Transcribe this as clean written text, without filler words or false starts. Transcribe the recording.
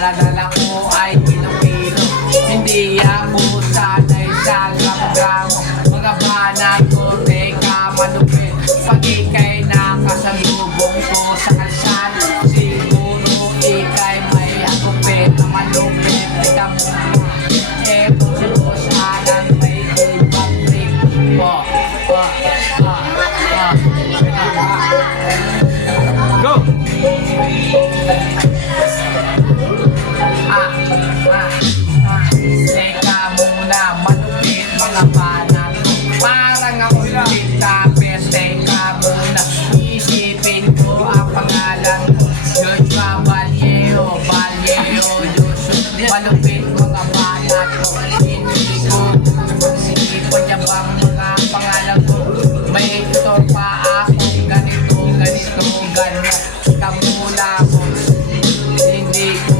Daladala ko ay Pilipino. Hindi ako sanay sa gam-gam. Mga banat ko, teka malupit. Pag ika'y nakasalubong ko sa kalsada, siguro ika'y may agupit na malupit. Teka muna, kung sanang may ibang trick. Go! Teka muna, malupit mga banat. Parang ako tapos teka muna, isipin ko ang pangalan ko. Joshua Vallejo, malupit mga banat ko. Hindi ko ipanyabang mga pangalan ko. May ito pa akong ganito, ganyan. Kamula ko, hindi ko